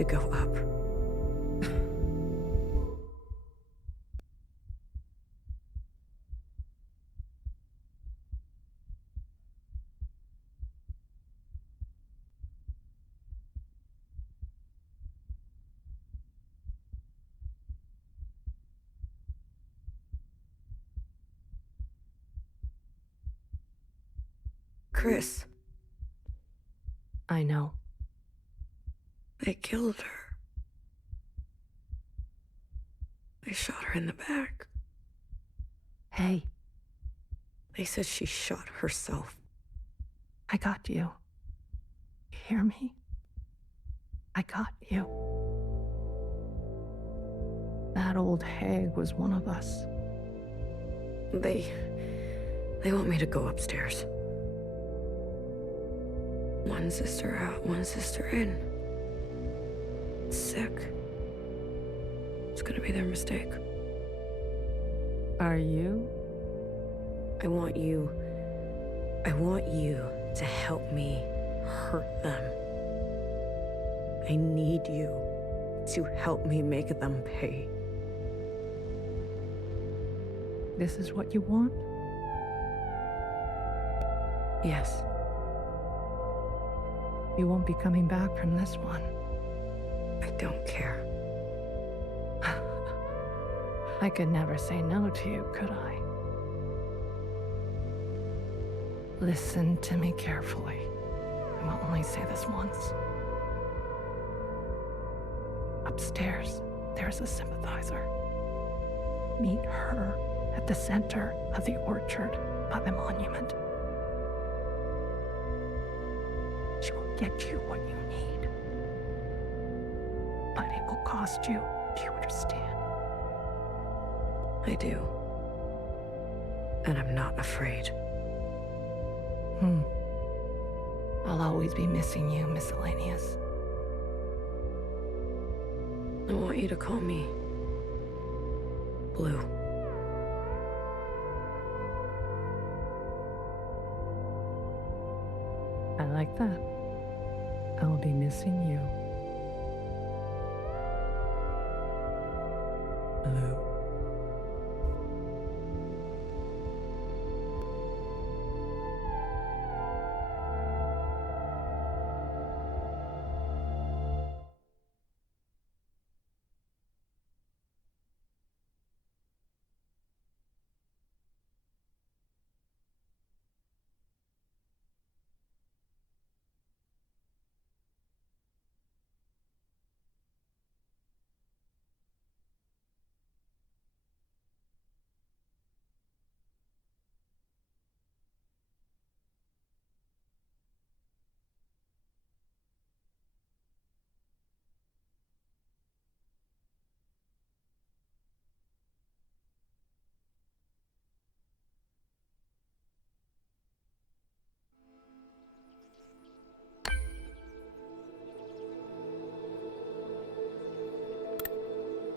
to go up. Chris, I know. they killed her. They shot her in the back. Hey, They said she shot herself. I got you. You hear me? I got you. That old hag was one of us. They want me to go upstairs. One sister out, one sister in. Sick. It's gonna be their mistake. Are you? I want you to help me hurt them. I need you to help me make them pay. This is what you want? Yes. You won't be coming back from this one. I don't care. I could never say no to you, could I? Listen to me carefully. I will only say this once. Upstairs, there's a sympathizer. Meet her at the center of the orchard by the monument. She will get you what you need. But it will cost you. Do you understand? I do. And I'm not afraid. I'll always be missing you, Miscellaneous. I want you to call me Blue. I like that. I'll be missing you. Blue.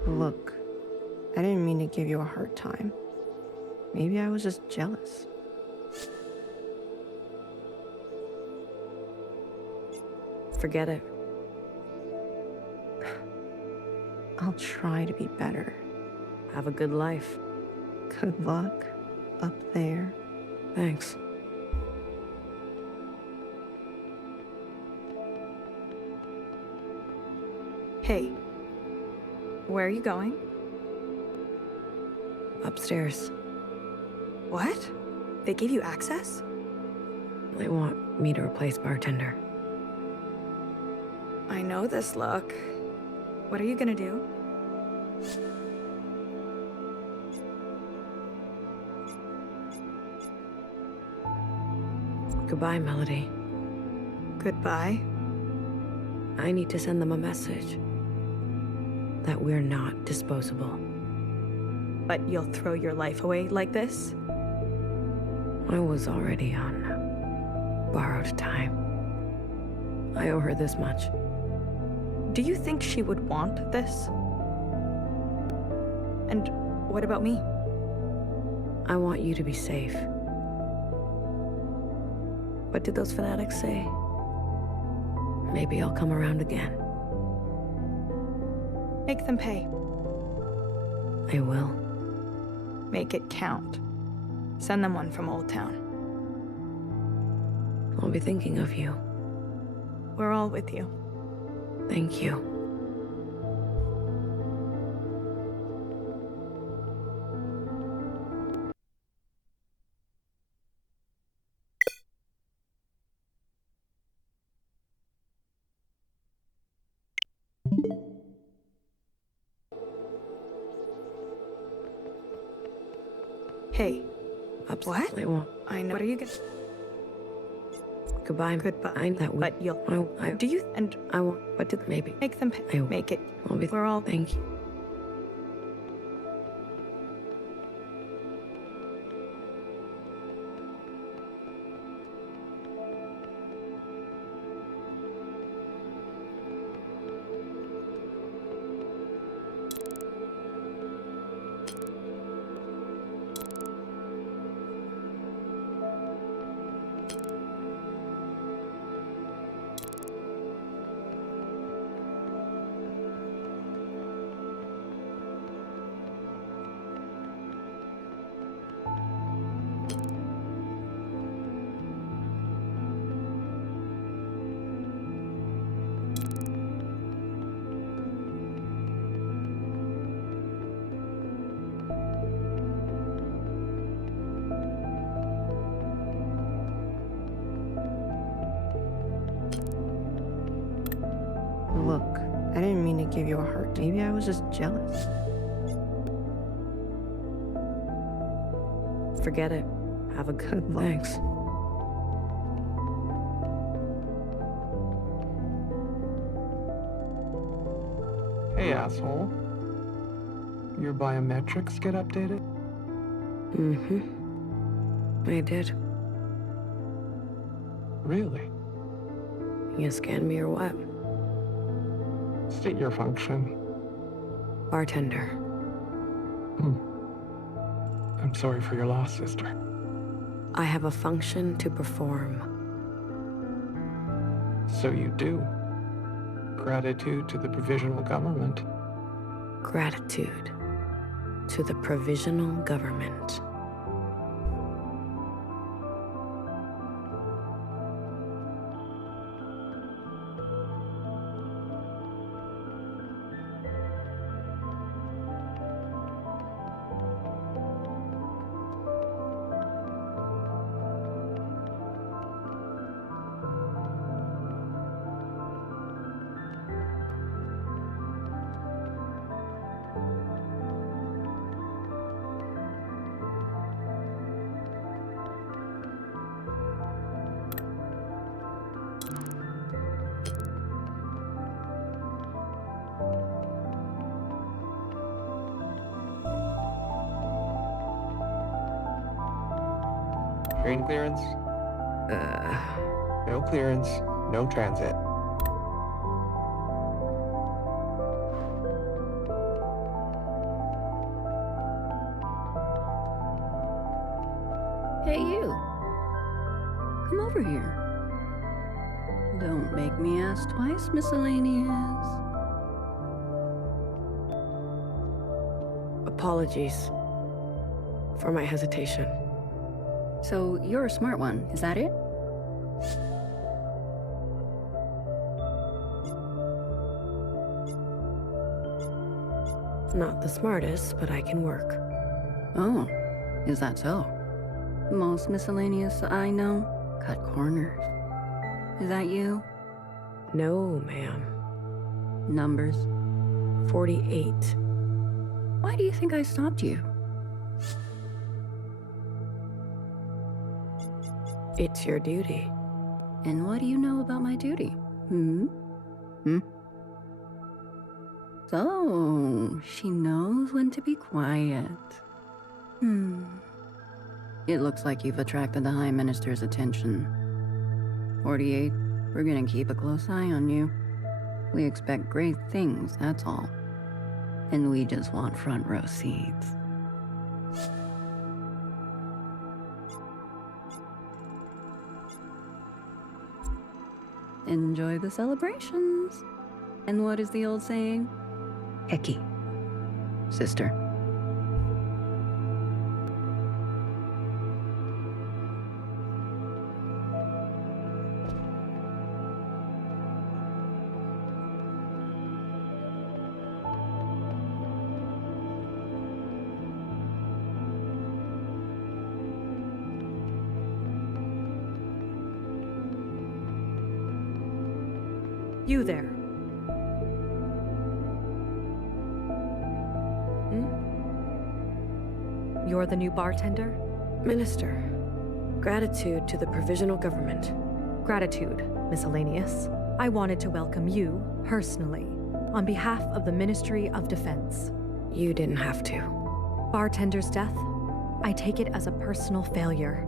Look, I didn't mean to give you a hard time. Maybe I was just jealous. Forget it. I'll try to be better. Have a good life. Good luck up there. Thanks. Hey, where are you going? Upstairs. What? They gave you access? They want me to replace bartender. I know this look. What are you gonna do? Goodbye, Melody. Goodbye? I need to send them a message that we're not disposable. But you'll throw your life away like this? I was already on borrowed time. I owe her this much. Do you think she would want this? And what about me? I want you to be safe. What did those fanatics say? Maybe I'll come around again. Make them pay. I will. Make it count. Send them one from Old Town. I'll be thinking of you. We're all with you. Thank you. Hey, What? I won't. I know. What are you gonna... Goodbye. Goodbye. That But you'll... Do you... And I won't. What did maybe? make them pay. Make it. I'll be. We're all... Thank you. Look, I didn't mean to give you a hard time. Maybe I was just jealous. Forget it. Have a good luck. Thanks. Hey, asshole. Your biometrics get updated? Mm-hmm. I did. Really? You scanned me or what? State your function. Bartender. I'm sorry for your loss, sister. I have a function to perform. So you do. Gratitude to the provisional government. Gratitude to the provisional government. Train clearance? No clearance, no transit. Hey, you. Come over here. Don't make me ask twice, miscellaneous. Apologies for my hesitation. So, you're a smart one, is that it? Not the smartest, but I can work. Oh, is that so? Most miscellaneous I know cut corners. Is that you? No, ma'am. Numbers. 48. Why do you think I stopped you? It's your duty. And what do you know about my duty? So, she knows when to be quiet. It looks like you've attracted the High Minister's attention. 48, we're gonna keep a close eye on you. We expect great things, that's all. And we just want front row seats. Enjoy the celebrations. And what is the old saying? Eki. Sister. You there. You're the new bartender? Minister, gratitude to the provisional government. Gratitude, miscellaneous. I wanted to welcome you, personally, on behalf of the Ministry of Defense. You didn't have to. Bartender's death? I take it as a personal failure.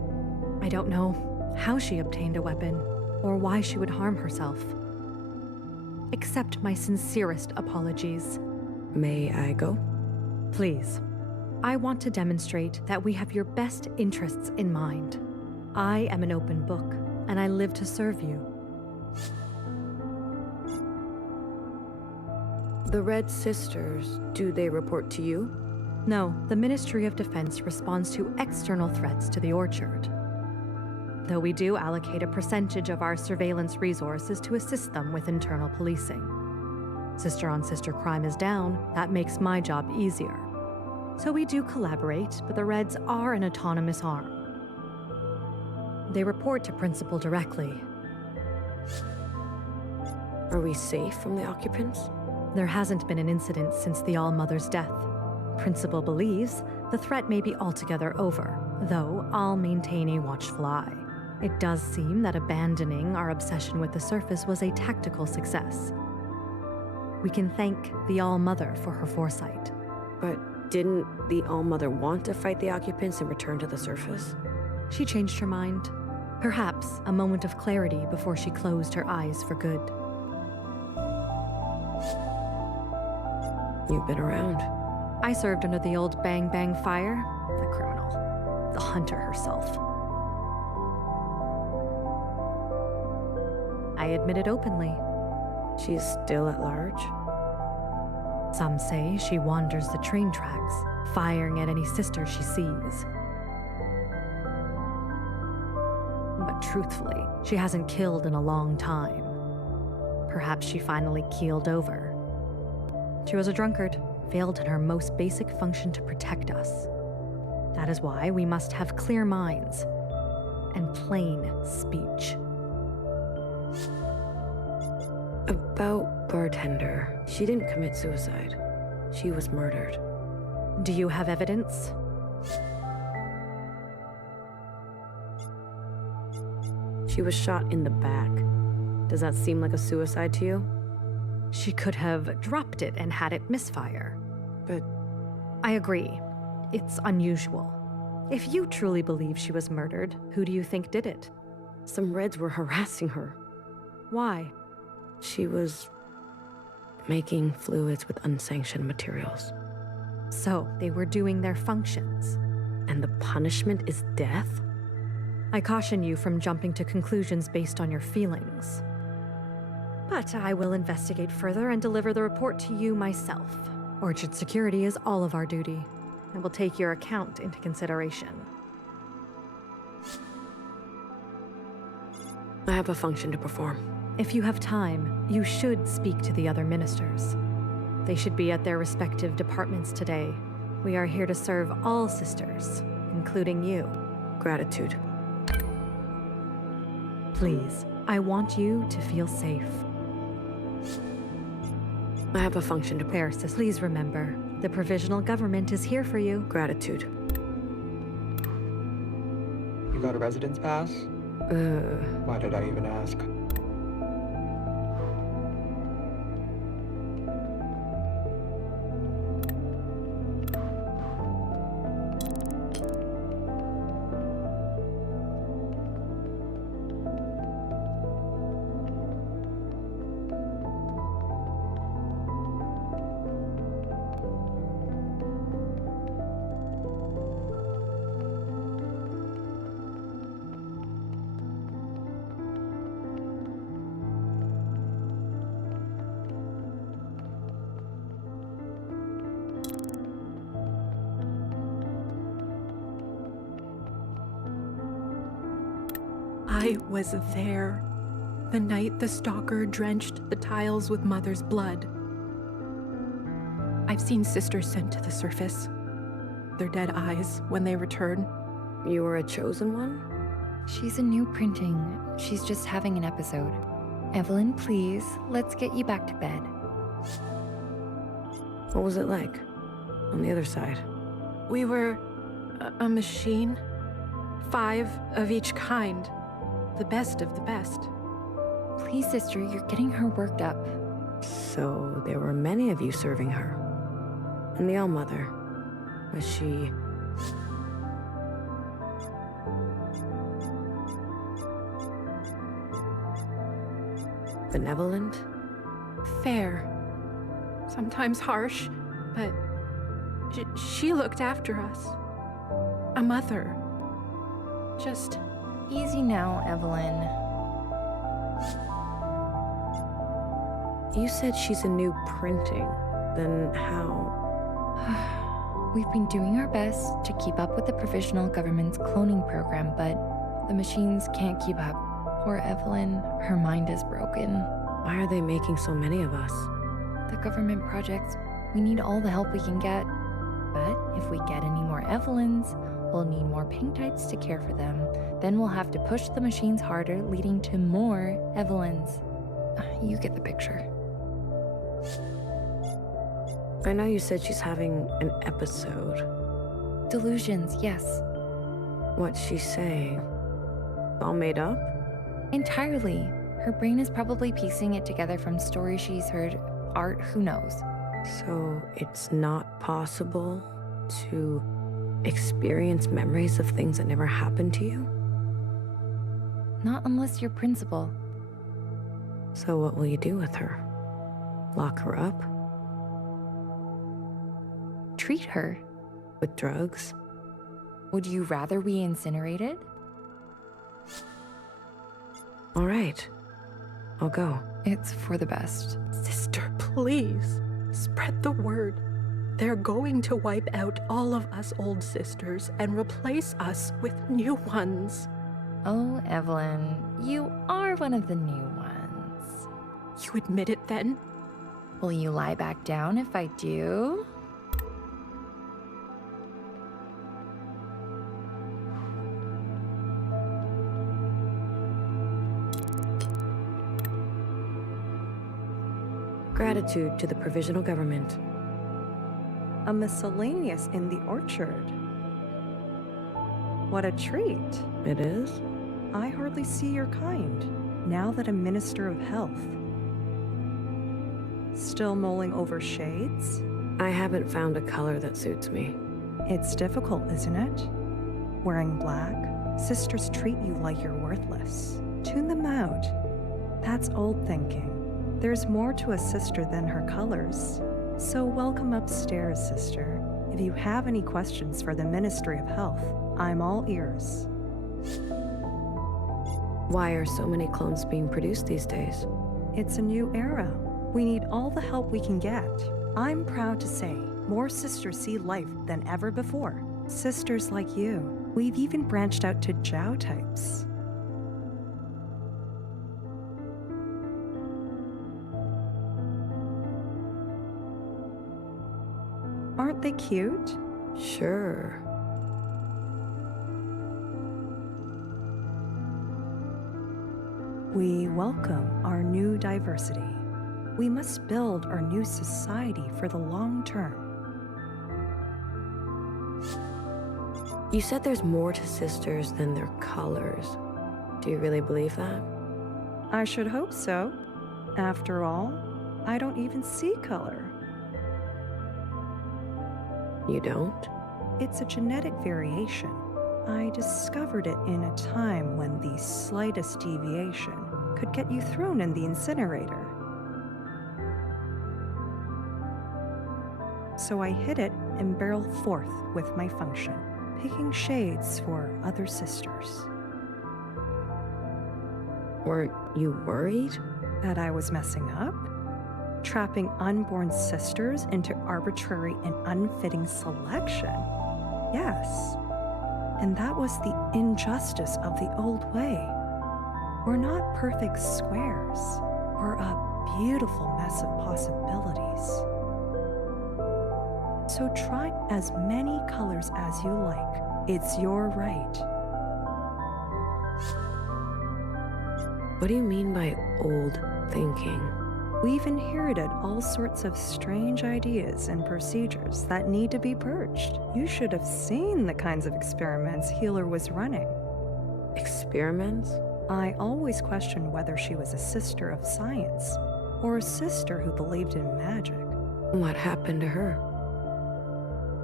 I don't know how she obtained a weapon, or why she would harm herself. Accept my sincerest apologies. May I go? Please. I want to demonstrate that we have your best interests in mind. I am an open book, and I live to serve you. The Red Sisters, do they report to you? No, the Ministry of Defense responds to external threats to the Orchard. Though we do allocate a percentage of our surveillance resources to assist them with internal policing. Sister-on-sister crime is down, that makes my job easier. So we do collaborate, but the Reds are an autonomous arm. They report to Principal directly. Are we safe from the occupants? There hasn't been an incident since the All-Mother's death. Principal believes the threat may be altogether over, though I'll maintain a watchful eye. It does seem that abandoning our obsession with the surface was a tactical success. We can thank the All-Mother for her foresight. But didn't the All-Mother want to fight the occupants and return to the surface? She changed her mind. Perhaps a moment of clarity before she closed her eyes for good. You've been around. I served under the old Bang Bang Fire, the criminal, the hunter herself. I admit it openly. She's still at large? Some say she wanders the train tracks, firing at any sister she sees. But truthfully, she hasn't killed in a long time. Perhaps she finally keeled over. She was a drunkard, failed in her most basic function to protect us. That is why we must have clear minds and plain speech. About Bartender. She didn't commit suicide. She was murdered. Do you have evidence? She was shot in the back. Does that seem like a suicide to you? She could have dropped it and had it misfire. But I agree. It's unusual. If you truly believe she was murdered, who do you think did it? some Reds were harassing her. Why? She was making fluids with unsanctioned materials. So they were doing their functions. And the punishment is death? I caution you from jumping to conclusions based on your feelings. But I will investigate further and deliver the report to you myself. Orchard security is all of our duty. I will take your account into consideration. I have a function to perform. If you have time, you should speak to the other ministers. They should be at their respective departments today. We are here to serve all sisters, including you. Gratitude. Please, I want you to feel safe. I have a function to There, sis. Please remember, the provisional government is here for you. Gratitude. You got a residence pass? Why did I even ask? I was there the night the stalker drenched the tiles with Mother's blood. I've seen sisters sent to the surface. Their dead eyes when they return. You were a chosen one? She's a new printing. She's just having an episode. Evelyn, please, let's get you back to bed. What was it like on the other side? We were a machine. 5 of each kind. The best of the best. Please, sister, you're getting her worked up. So there were many of you serving her. And the All-Mother, was she... benevolent? Fair. Sometimes harsh, but she looked after us. A mother. Just... Easy now, Evelyn. You said she's a new printing. Then how? We've been doing our best to keep up with the provisional government's cloning program, but the machines can't keep up. Poor Evelyn, her mind is broken. Why are they making so many of us? The government projects, we need all the help we can get. But if we get any more Evelyns, we'll need more Pinktites to care for them. Then we'll have to push the machines harder, leading to more Evelyns. You get the picture. I know you said she's having an episode. Delusions, yes. What's she saying? All made up? Entirely. Her brain is probably piecing it together from stories she's heard, art, who knows. So it's not possible to experience memories of things that never happened to you? Not unless you're principal. So what will you do with her? Lock her up? Treat her. With drugs? Would you rather we incinerated? All right. I'll go. It's for the best. Sister, please. Spread the word. They're going to wipe out all of us old sisters and replace us with new ones. Oh, Evelyn, you are one of the new ones. You admit it then? Will you lie back down if I do? Gratitude to the provisional government. A miscellaneous in the orchard. What a treat. It is? I hardly see your kind, now that I'm Minister of Health. Still mulling over shades? I haven't found a color that suits me. It's difficult, isn't it? Wearing black, sisters treat you like you're worthless. Tune them out. That's old thinking. There's more to a sister than her colors. So welcome upstairs, sister. If you have any questions for the Ministry of Health, I'm all ears. Why are so many clones being produced these days? It's a new era. We need all the help we can get. I'm proud to say more sisters see life than ever before. Sisters like you. We've even branched out to Jiao types. Aren't they cute? Sure. We welcome our new diversity. We must build our new society for the long term. You said there's more to sisters than their colors. Do you really believe that? I should hope so. After all, I don't even see color. You don't? It's a genetic variation. I discovered it in a time when the slightest deviation could get you thrown in the incinerator. So I hid it and barreled forth with my function, picking shades for other sisters. Weren't you worried? That I was messing up? Trapping unborn sisters into arbitrary and unfitting selection? Yes. And that was the injustice of the old way. We're not perfect squares. We're a beautiful mess of possibilities. So try as many colors as you like. It's your right. What do you mean by old thinking? We've inherited all sorts of strange ideas and procedures that need to be purged. You should have seen the kinds of experiments Healer was running. Experiments? I always questioned whether she was a sister of science or a sister who believed in magic. What happened to her?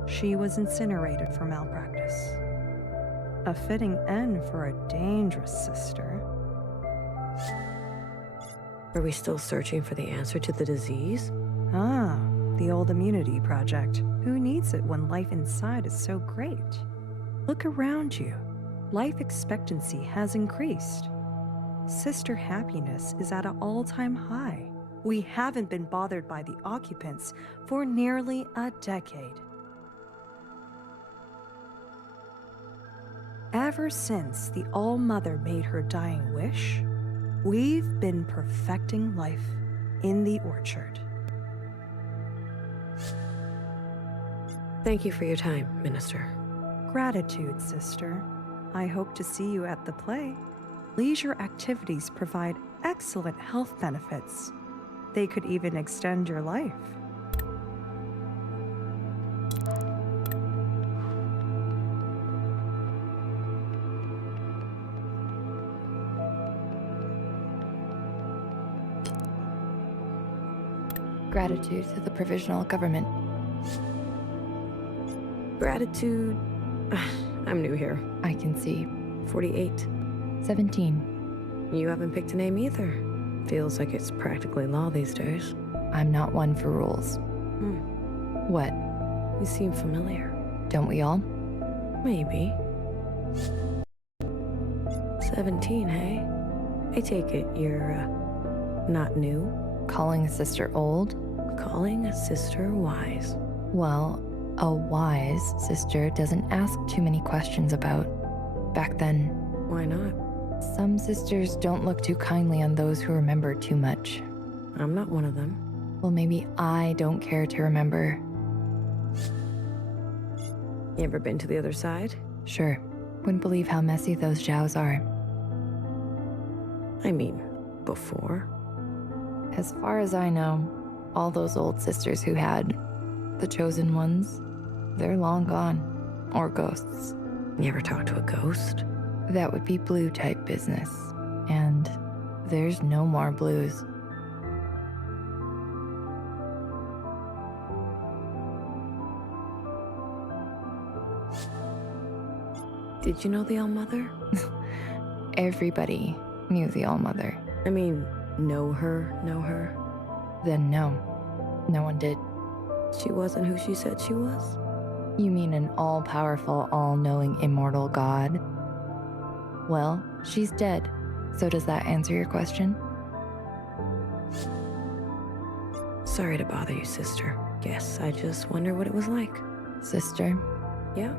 She was incinerated for malpractice. A fitting end for a dangerous sister. Are we still searching for the answer to the disease? Ah, the old immunity project. Who needs it when life inside is so great? Look around you. Life expectancy has increased. Sister happiness is at an all-time high. We haven't been bothered by the occupants for nearly a decade. Ever since the All-Mother made her dying wish, we've been perfecting life in the orchard. Thank you for your time, Minister. Gratitude, sister. I hope to see you at the play. Leisure activities provide excellent health benefits. They could even extend your life. Gratitude to the provisional government. Gratitude. I'm new here. I can see. 48. 17. You haven't picked a name either. Feels like it's practically law these days. I'm not one for rules. What? You seem familiar. Don't we all? Maybe. 17, hey? I take it you're, not new? Calling a sister old? Calling a sister wise. Well, a wise sister doesn't ask too many questions about. Back then, Why not? some sisters don't look too kindly on those who remember too much. I'm not one of them. Well, maybe I don't care to remember. You ever been to the other side? Sure, wouldn't believe how messy those Zhaos are. I mean, before. As far as I know, all those old sisters who had the chosen ones, they're long gone. Or ghosts. You ever talk to a ghost? That would be blue type business. And there's no more blues. Did you know the All-Mother? Everybody knew the All-Mother. I mean, know her? Then no, no one did. She wasn't who she said she was? You mean an all-powerful, all-knowing, immortal god? Well, she's dead. So does that answer your question? Sorry to bother you, sister. Guess I just wonder what it was like. Sister, Yeah?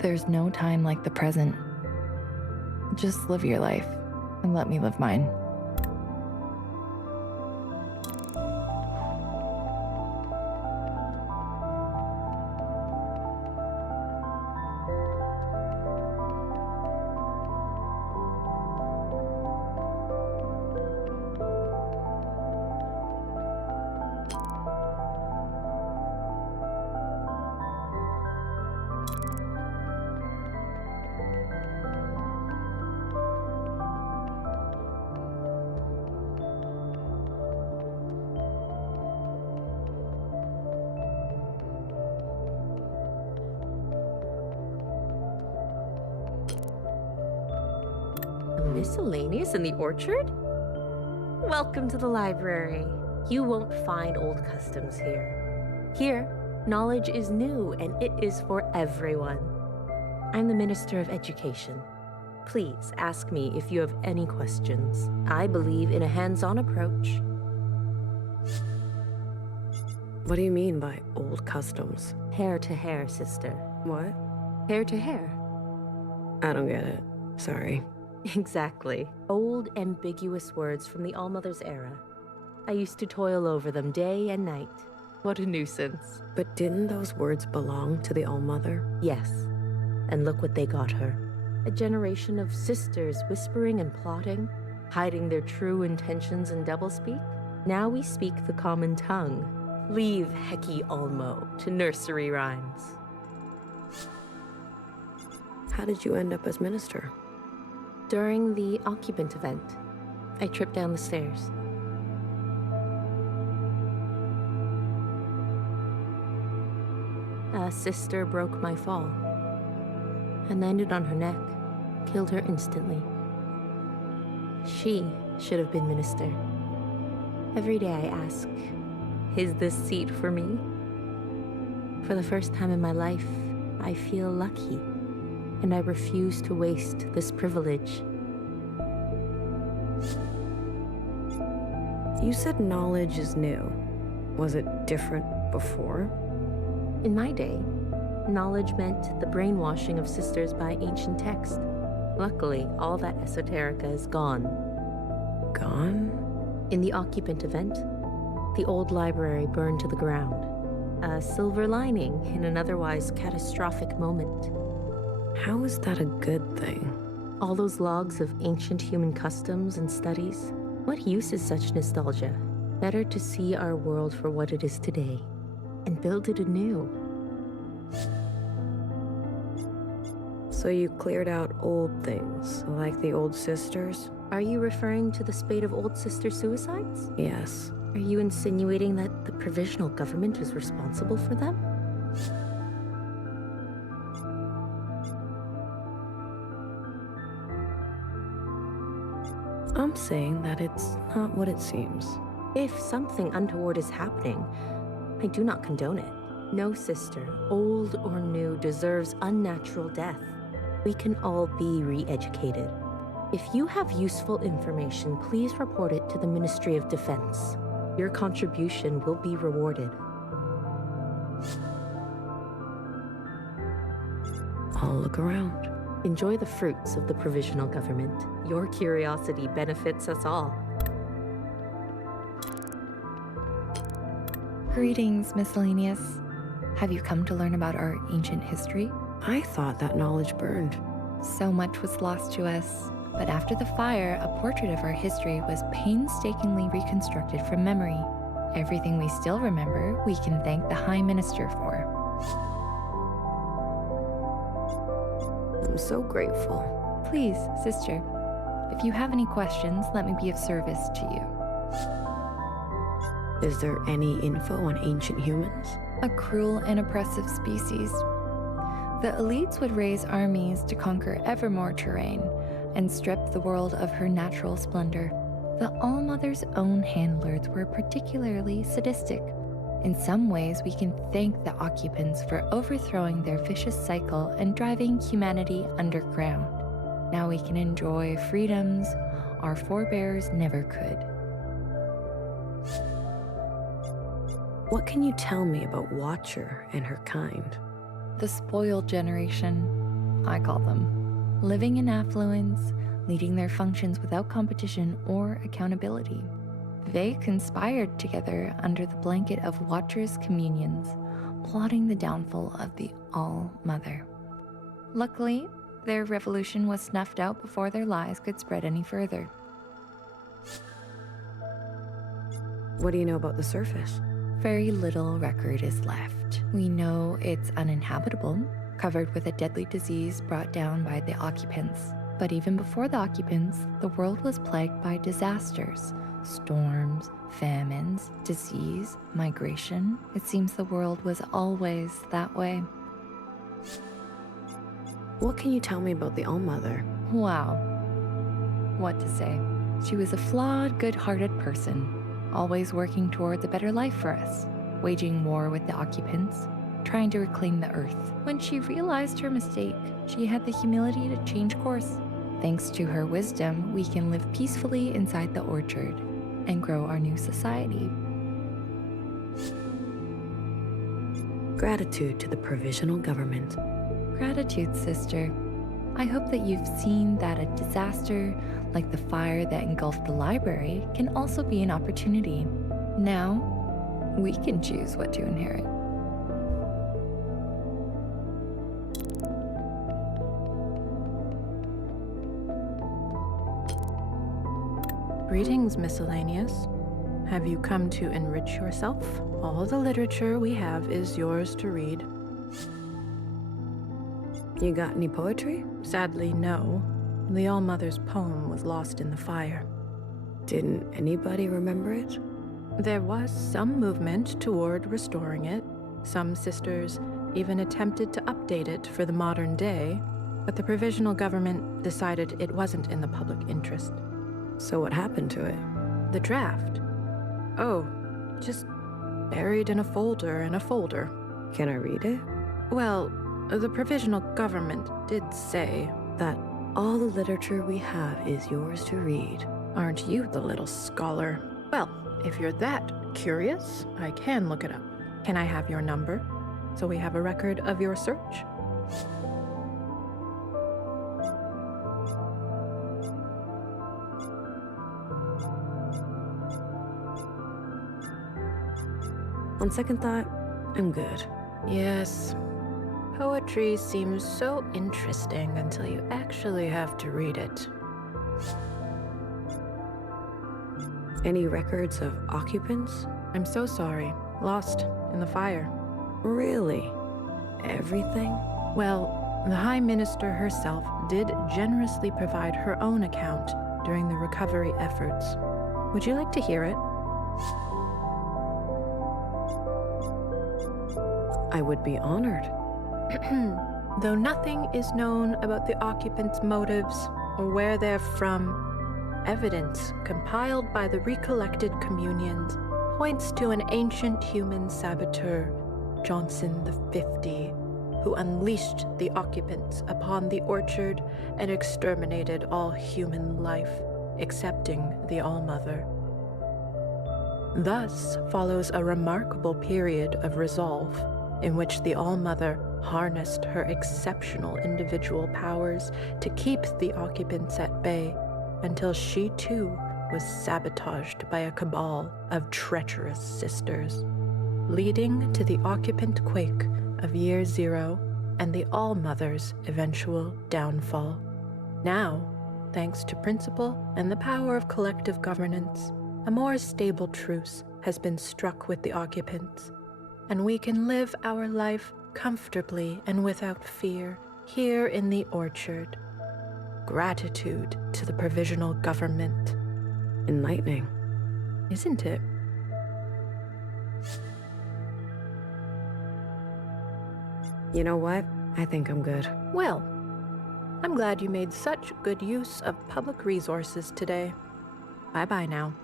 there's no time like the present. Just live your life, and let me live mine. Miscellaneous in the orchard? Welcome to the library. You won't find old customs here. Here, knowledge is new and it is for everyone. I'm the Minister of Education. Please ask me if you have any questions. I believe in a hands-on approach. What do you mean by old customs? Hair to hair, sister. What? Hair to hair. I don't get it. Sorry. Exactly. Old, ambiguous words from the Allmother's era. I used to toil over them day and night. What a nuisance. But didn't those words belong to the Allmother? Yes. And look what they got her. A generation of sisters whispering and plotting, hiding their true intentions in doublespeak. Now we speak the common tongue. Leave Heki Almo to nursery rhymes. How did you end up as minister? During the occupant event, I tripped down the stairs. A sister broke my fall and landed on her neck, killed her instantly. She should have been minister. Every day I ask, is this seat for me? For the first time in my life, I feel lucky, and I refuse to waste this privilege. You said knowledge is new. Was it different before? In my day, knowledge meant the brainwashing of sisters by ancient text. Luckily, all that esoterica is gone. Gone? In the occupant event, the old library burned to the ground. A silver lining in an otherwise catastrophic moment. How is that a good thing? All those logs of ancient human customs and studies. What use is such nostalgia? Better to see our world for what it is today and build it anew. So you cleared out old things, like the old sisters? Are you referring to the spate of old sister suicides? Yes. Are you insinuating that the provisional government is responsible for them? I'm saying that it's not what it seems. If something untoward is happening, I do not condone it. No sister, old or new, deserves unnatural death. We can all be re-educated. If you have useful information, please report it to the Ministry of Defense. Your contribution will be rewarded. I'll look around. Enjoy the fruits of the provisional government. Your curiosity benefits us all. Greetings, Miscellaneous. Have you come to learn about our ancient history? I thought that knowledge burned. So much was lost to us. But after the fire, a portrait of our history was painstakingly reconstructed from memory. Everything we still remember, we can thank the High Minister for. I'm so grateful. Please, sister, if you have any questions, let me be of service to you. Is there any info on ancient humans? A cruel and oppressive species. The elites would raise armies to conquer ever more terrain and strip the world of her natural splendor. The Allmother's own handlers were particularly sadistic. In some ways, we can thank the occupants for overthrowing their vicious cycle and driving humanity underground. Now we can enjoy freedoms our forebears never could. What can you tell me about Watcher and her kind? The spoiled generation, I call them. Living in affluence, leading their functions without competition or accountability. They conspired together under the blanket of Watcher's communions, plotting the downfall of the All-Mother. Luckily, their revolution was snuffed out before their lies could spread any further. What do you know about the surface? Very little record is left. We know it's uninhabitable, covered with a deadly disease brought down by the occupants. But even before the occupants, the world was plagued by disasters. Storms, famines, disease, migration. It seems the world was always that way. What can you tell me about the All-Mother? Wow. What to say? She was a flawed, good-hearted person, always working towards a better life for us, waging war with the occupants, trying to reclaim the earth. When she realized her mistake, she had the humility to change course. Thanks to her wisdom, we can live peacefully inside the orchard and grow our new society. Gratitude to the provisional government. Gratitude, sister. I hope that you've seen that a disaster, like the fire that engulfed the library, can also be an opportunity. Now, we can choose what to inherit. Greetings, miscellaneous. Have you come to enrich yourself? All the literature we have is yours to read. You got any poetry? Sadly, no. The All-Mother's poem was lost in the fire. Didn't anybody remember it? There was some movement toward restoring it. Some sisters even attempted to update it for the modern day, but the provisional government decided it wasn't in the public interest. So what happened to it? The draft. Oh, just buried in a folder in a folder. Can I read it? Well, the provisional government did say That all the literature we have is yours to read. Aren't you the little scholar? Well, if you're that curious, I can look it up. Can I have your number so we have a record of your search? On second thought, I'm good. Yes. Poetry seems so interesting until you actually have to read it. Any records of occupants? I'm so sorry. Lost in the fire. Really? Everything? Well, the High Minister herself did generously provide her own account during the recovery efforts. Would you like to hear it? I would be honored. Though nothing is known about the occupants' motives or where they're from, evidence compiled by the recollected communions points to an ancient human saboteur, Johnson the 50, who unleashed the occupants upon the orchard and exterminated all human life, excepting the All-Mother. Thus follows a remarkable period of resolve, in which the All-Mother harnessed her exceptional individual powers to keep the occupants at bay until she too was sabotaged by a cabal of treacherous sisters, leading to the occupant quake of Year Zero and the All-Mother's eventual downfall. Now, thanks to principle and the power of collective governance, a more stable truce has been struck with the occupants, and we can live our life comfortably and without fear here in the orchard. Gratitude to the provisional government. Enlightening. Isn't it? You know what? I think I'm good. Well, I'm glad you made such good use of public resources today. Bye-bye now.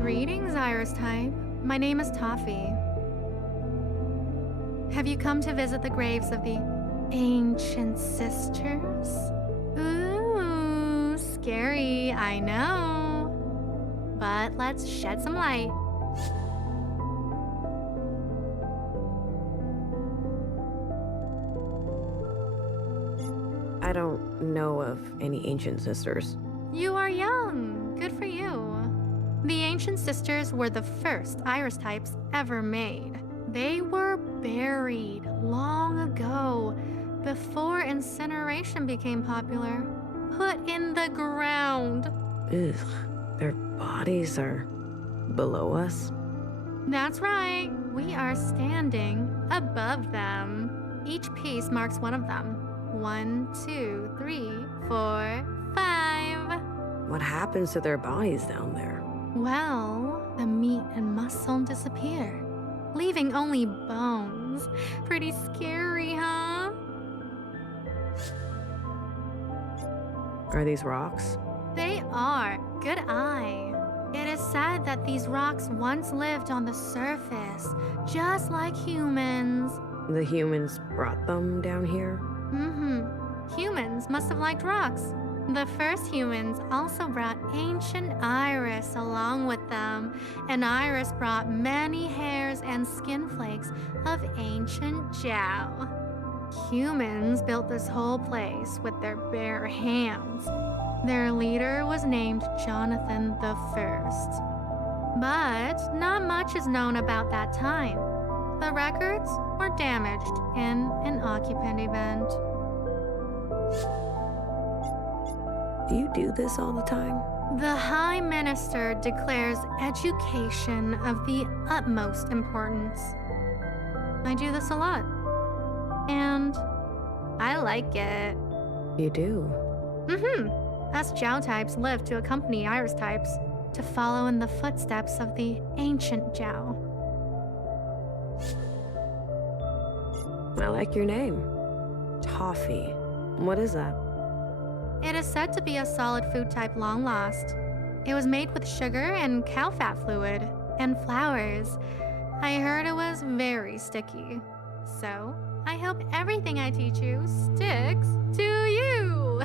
Greetings, Iris Type. My name is Toffee. Have you come to visit the graves of the ancient sisters? Ooh, scary, I know. But let's shed some light. I don't know of any ancient sisters. You are young. Good for you. The ancient sisters were the first Iris types ever made. They were buried long ago, before incineration became popular. Put in the ground. Ugh, their bodies are below us. That's right. We are standing above them. Each piece marks one of them. 1, 2, 3, 4, 5. What happens to their bodies down there? Well, the meat and muscle disappear, leaving only bones. Pretty scary, huh? Are these rocks? They are. Good eye. It is said that these rocks once lived on the surface, just like humans. The humans brought them down here? Humans must have liked rocks. The first humans also brought ancient iris along with them, and iris brought many hairs and skin flakes of ancient Jiao. Humans built this whole place with their bare hands. Their leader was named Jonathan the First. But not much is known about that time. The records were damaged in an occupant event. Do you do this all the time? The High Minister declares education of the utmost importance. I do this a lot. And I like it. You do? Us Jiao types live to accompany Iris types, to follow in the footsteps of the ancient Jiao. I like your name. Toffee. What is that? It is said to be a solid food type long lost. It was made with sugar and cow fat fluid and flowers. I heard it was very sticky. So, I hope everything I teach you sticks to you.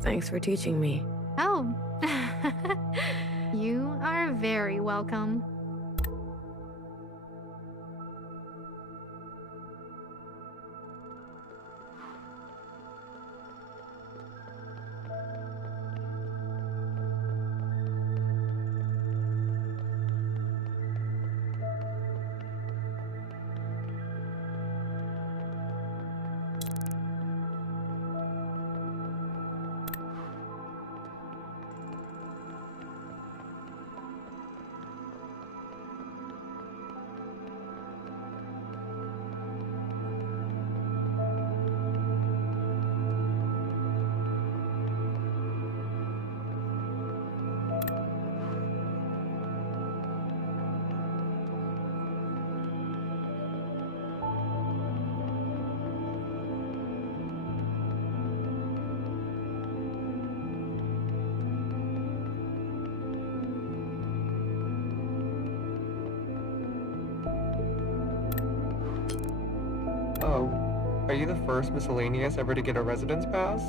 Thanks for teaching me. Oh, you are very welcome. Oh, are you the first miscellaneous ever to get a residence pass?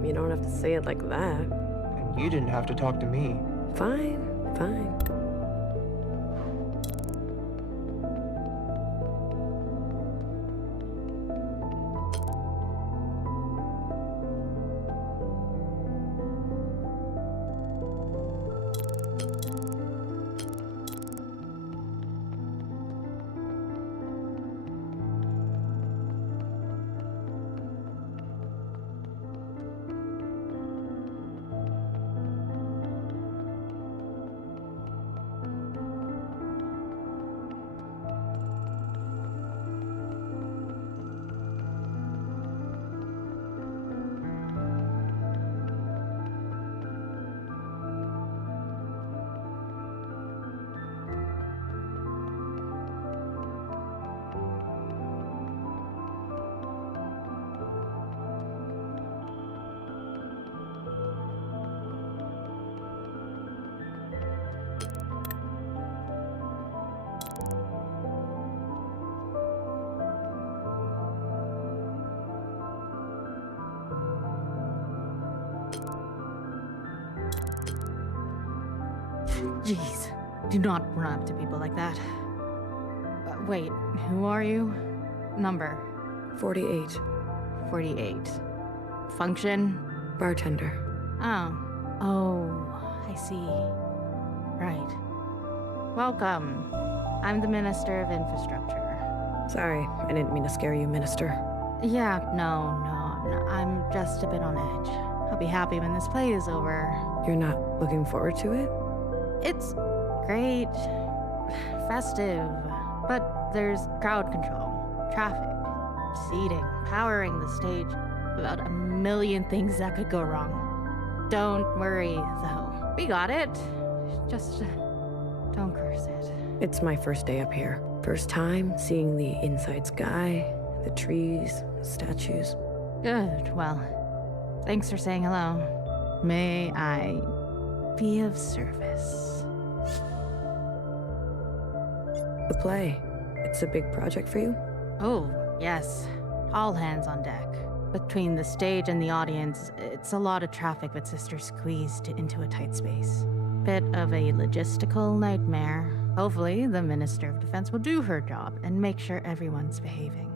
You don't have to say it like that. And you didn't have to talk to me. Fine, fine. Jeez, do not run up to people like that. Wait, who are you? Number? 48. 48. Function? Bartender. Oh, I see. Right. Welcome. I'm the Minister of Infrastructure. Sorry, I didn't mean to scare you, Minister. Yeah, no. I'm just a bit on edge. I'll be happy when this play is over. You're not looking forward to it? It's great, festive, but there's crowd control, traffic, seating, powering the stage, about a million things that could go wrong. Don't worry, though. We got it. Just don't curse it. It's my first day up here. First time seeing the inside sky, the trees, statues. Good. Well, thanks for saying hello. May I be of service? The play. It's a big project for you? Oh, yes. All hands on deck. Between the stage and the audience, it's a lot of traffic with sisters squeezed into a tight space. Bit of a logistical nightmare. Hopefully, the Minister of Defense will do her job and make sure everyone's behaving.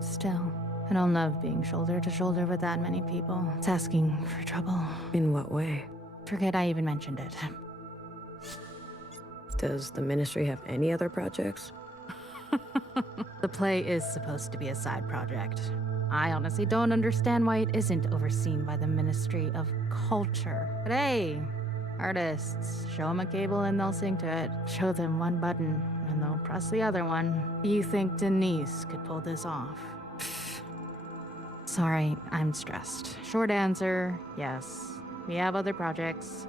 Still, I don't love being shoulder to shoulder with that many people. It's asking for trouble. In what way? Forget I even mentioned it. Does the ministry have any other projects? The play is supposed to be a side project. I honestly don't understand why it isn't overseen by the Ministry of Culture. But hey, artists, show them a cable and they'll sing to it. Show them one button and they'll press the other one. You think Denise could pull this off? Sorry, I'm stressed. Short answer, yes. We have other projects,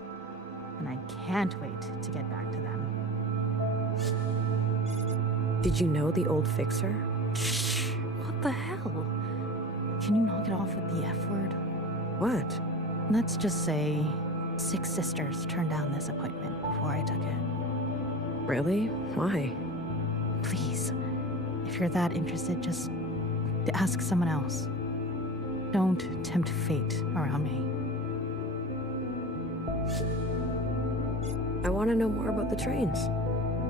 and I can't wait to get back to them. Did you know the old fixer? Shh! What the hell? Can you knock it off with the F word? What? Let's just say 6 sisters turned down this appointment before I took it. Really? Why? Please, if you're that interested, just ask someone else. Don't tempt fate around me. I want to know more about the trains.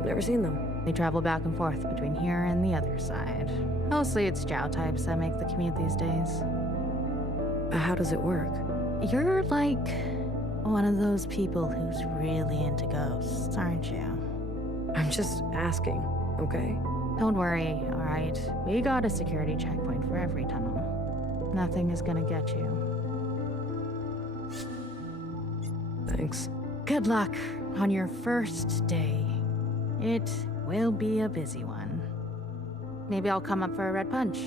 Never seen them. They travel back and forth between here and the other side. Mostly it's Jiao types that make the commute these days. How does it work? You're like one of those people who's really into ghosts, aren't you? I'm just asking, okay? Don't worry, all right? We got a security checkpoint for every tunnel. Nothing is gonna get you. Thanks. Good luck on your first day. It will be a busy one. Maybe I'll come up for a red punch.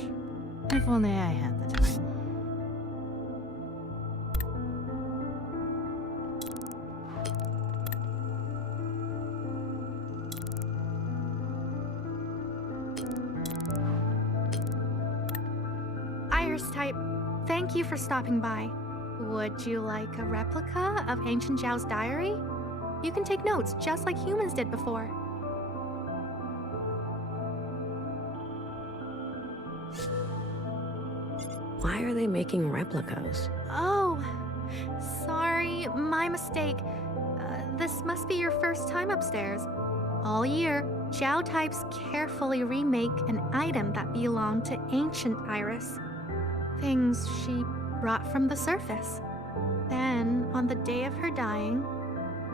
If only I had the time. Iris type, thank you for stopping by. Would you like a replica of Ancient Zhao's diary? You can take notes just like humans did before. Why are they making replicas? Oh, sorry, my mistake. This must be your first time upstairs. All year, Zhao types carefully remake an item that belonged to ancient Iris. Things she brought from the surface. Then, on the day of her dying,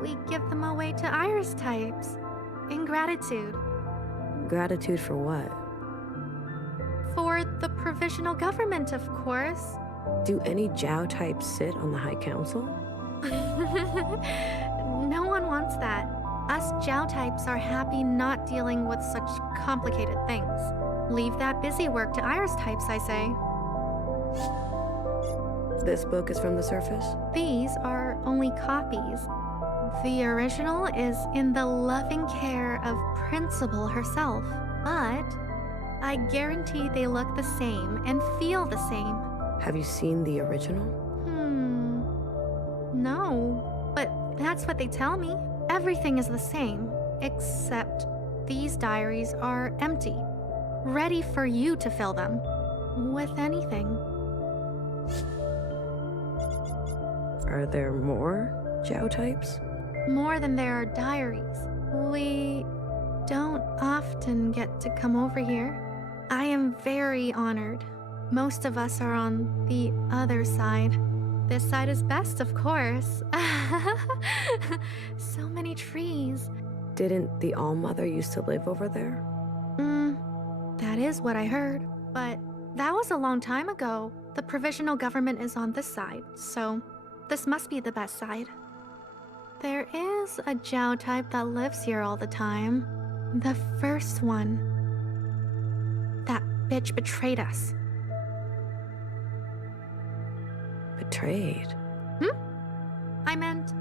we give them away to Iris types. In gratitude. Gratitude for what? For the provisional government, of course. Do any Zhao types sit on the High Council? No one wants that. Us Zhao types are happy not dealing with such complicated things. Leave that busy work to Iris types, I say. This book is from the surface? These are only copies. The original is in the loving care of Principal herself, but I guarantee they look the same and feel the same. Have you seen the original? No, but that's what they tell me. Everything is the same, except these diaries are empty, ready for you to fill them with anything. Are there more Zhao types? More than there are diaries. We don't often get to come over here. I am very honored. Most of us are on the other side. This side is best, of course. So many trees. Didn't the All-Mother used to live over there? That is what I heard. But that was a long time ago. The provisional government is on this side, so this must be the best side. There is a Zhao type that lives here all the time. The first one. That bitch betrayed us. Betrayed? I meant,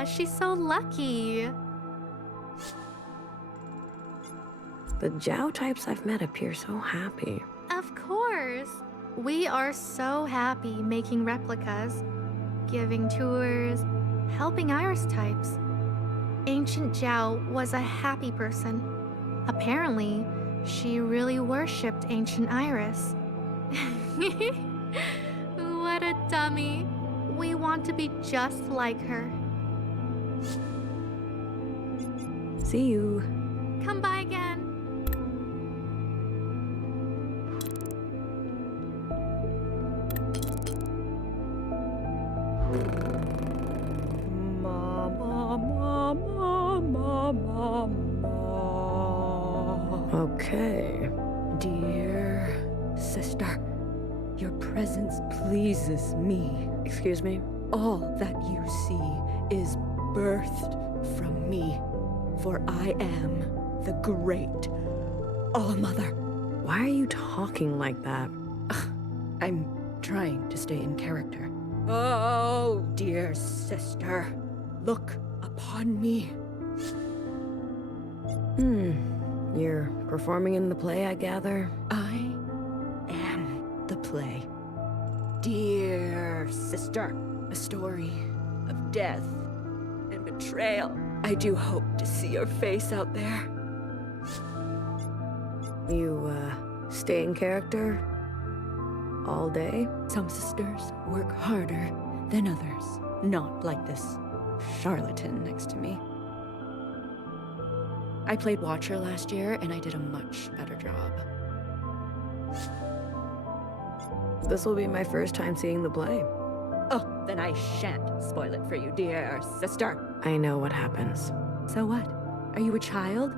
Yeah, she's so lucky. The Jiao types I've met appear so happy. Of course. We are so happy making replicas, giving tours, helping Iris types. Ancient Jiao was a happy person. Apparently, she really worshipped Ancient Iris. What a dummy. We want to be just like her. See you. Come by again. Okay. Dear sister, your presence pleases me. Excuse me? All that you see is birthed from me, for I am the great All-Mother. Why are you talking like that? I'm trying to stay in character. Oh, dear sister, look upon me. You're performing in the play, I gather? I am the play. Dear sister, a story of death and betrayal. I do hope to see your face out there. You, stay in character all day? Some sisters work harder than others. Not like this charlatan next to me. I played Watcher last year, and I did a much better job. This will be my first time seeing the play. Oh, then I shan't spoil it for you, dear sister. I know what happens. So what? Are you a child?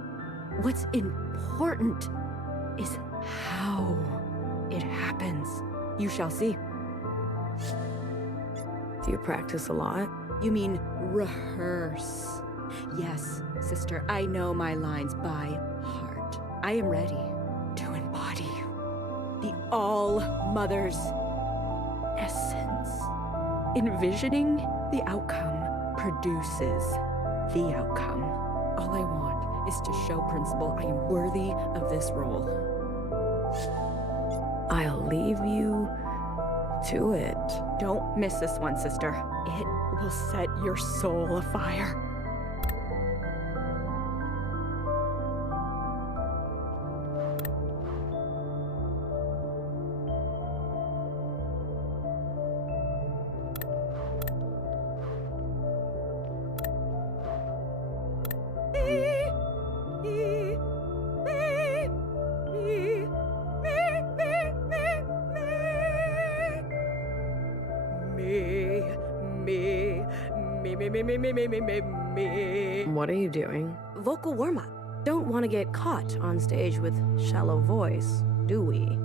What's important is how it happens. You shall see. Do you practice a lot? You mean rehearse? Yes, sister, I know my lines by heart. I am ready to embody the All-Mother's essence. Envisioning the outcome produces the outcome. All I want is to show Principal I am worthy of this role. I'll leave you to it. Don't miss this one, sister. It will set your soul afire. What are you doing? Vocal warm-up. Don't want to get caught on stage with shallow voice, do we?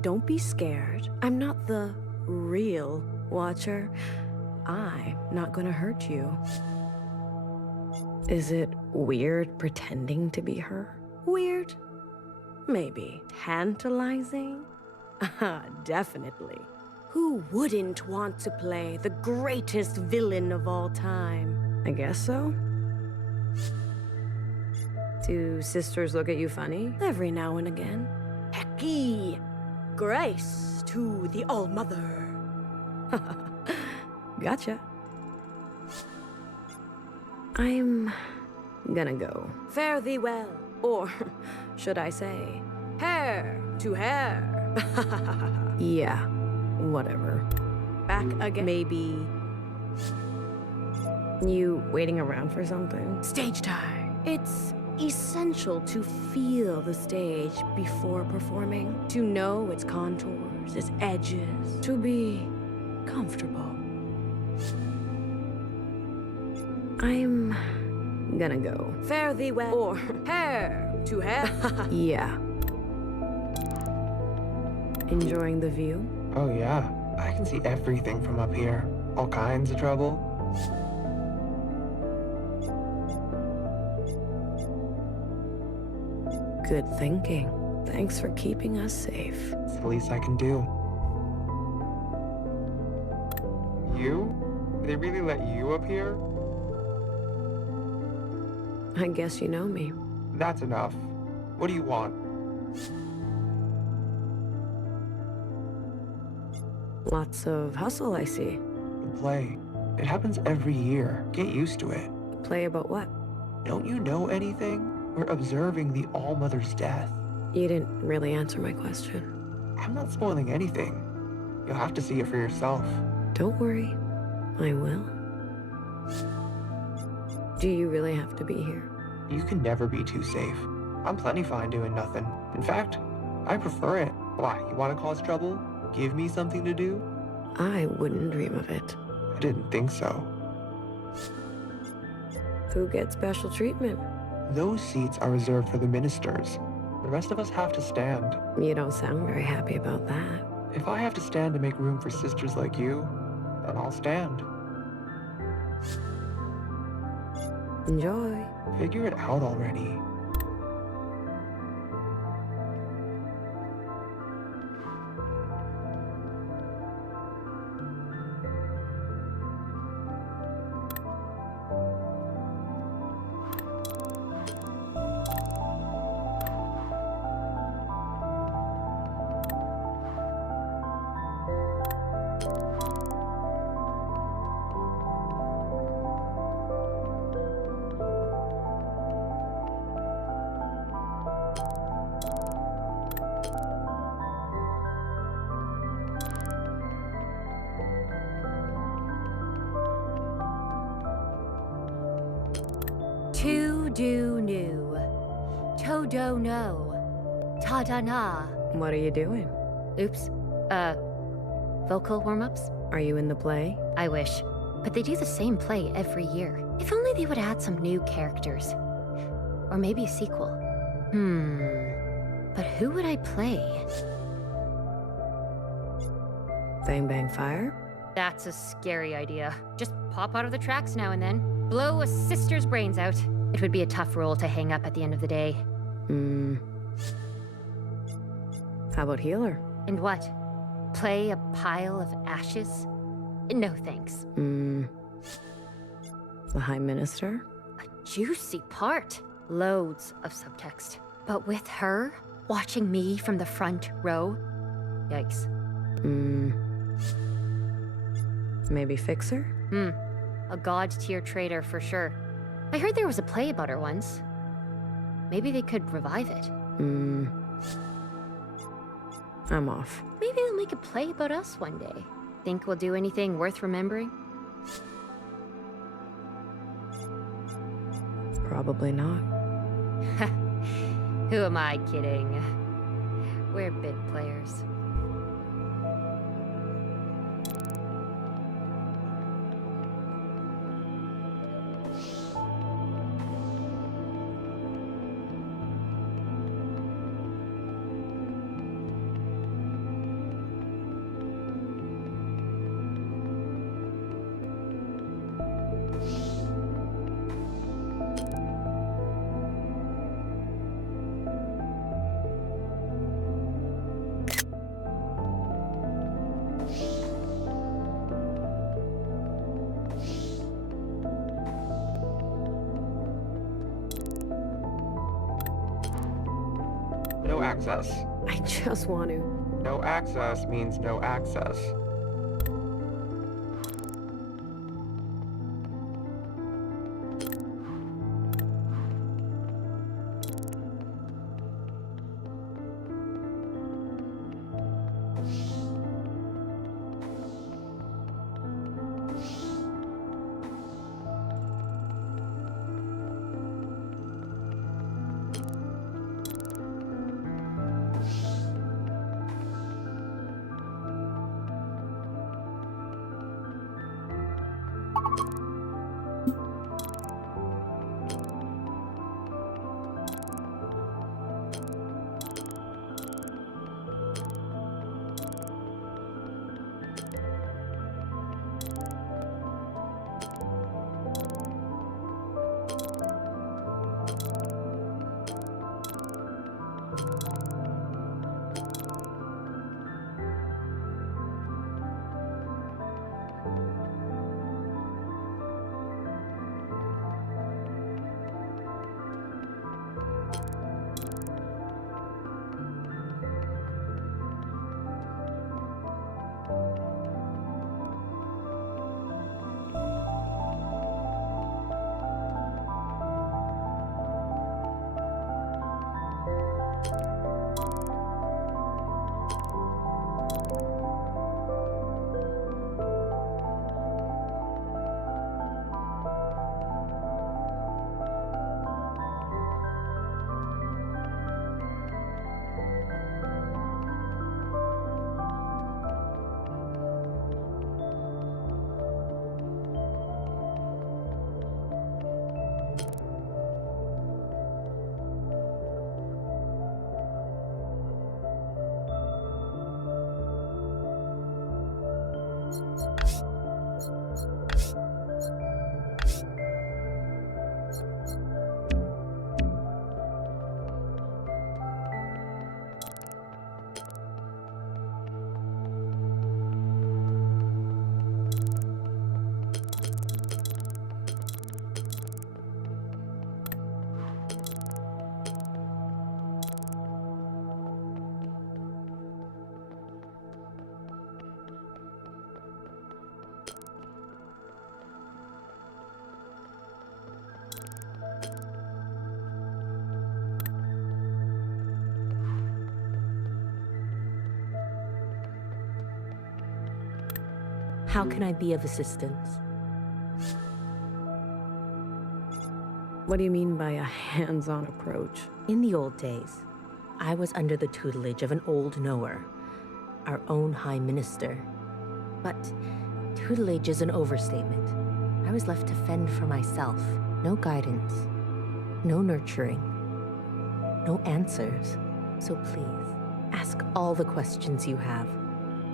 Don't be scared. I'm not the real Watcher. I'm not gonna hurt you. Is it weird pretending to be her? Weird? Maybe. Tantalizing? Definitely. Who wouldn't want to play the greatest villain of all time? I guess so. Do sisters look at you funny? Every now and again. Hecky! Grace to the All-Mother. Gotcha. I'm gonna go. Fare thee well. Or should I say, hair to hair. Yeah, whatever. Back again. Maybe. You waiting around for something? Stage time. It's essential to feel the stage before performing, to know its contours, its edges, to be comfortable. I'm gonna go. Fare thee well. Or hair to hair. Yeah. Enjoying the view? Oh yeah, I can see everything from up here. All kinds of trouble. Good thinking. Thanks for keeping us safe. It's the least I can do. You? They really let you up here? I guess you know me. That's enough. What do you want? Lots of hustle, I see. The play. It happens every year. Get used to it. Play about what? Don't you know anything? We're observing the All-Mother's death. You didn't really answer my question. I'm not spoiling anything. You'll have to see it for yourself. Don't worry. I will. Do you really have to be here? You can never be too safe. I'm plenty fine doing nothing. In fact, I prefer it. Why, you want to cause trouble? Give me something to do? I wouldn't dream of it. I didn't think so. Who gets special treatment? Those seats are reserved for the ministers. The rest of us have to stand. You don't sound very happy about that. If I have to stand to make room for sisters like you, then I'll stand. Enjoy. Figure it out already. To do new. Todo no. Ta da na. What are you doing? Oops. Vocal warm-ups? Are you in the play? I wish. But they do the same play every year. If only they would add some new characters. Or maybe a sequel. But who would I play? Bang Bang Fire? That's a scary idea. Just pop out of the tracks now and then. Blow a sister's brains out. It would be a tough role to hang up at the end of the day. How about Healer? And what? Play a pile of ashes? No thanks. The High Minister? A juicy part. Loads of subtext. But with her, watching me from the front row? Yikes. Maybe Fixer? A god-tier traitor for sure. I heard there was a play about her once. Maybe they could revive it. I'm off. Maybe they'll make a play about us one day. Think we'll do anything worth remembering? Probably not. Who am I kidding? We're bit players. No access. I just want to. No access means no access. How can I be of assistance? What do you mean by a hands-on approach? In the old days, I was under the tutelage of an old knower, our own High Minister. But tutelage is an overstatement. I was left to fend for myself. No guidance, no nurturing, no answers. So please, ask all the questions you have.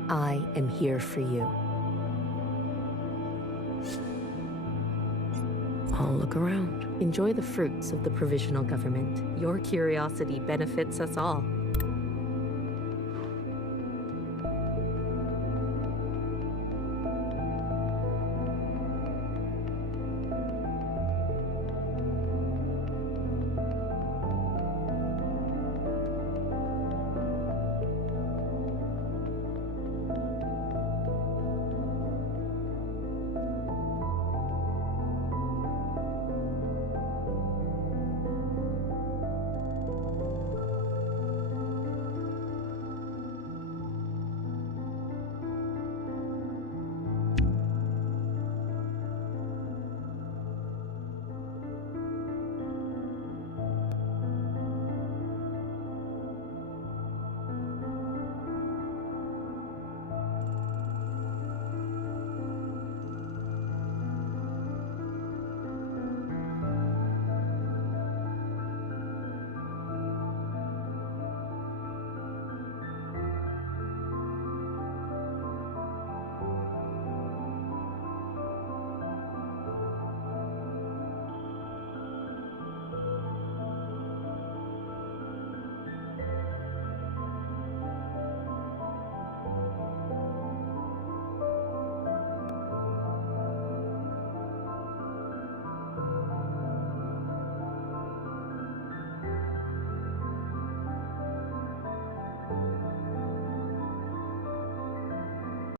I am here for you. I'll look around. Enjoy the fruits of the provisional government. Your curiosity benefits us all.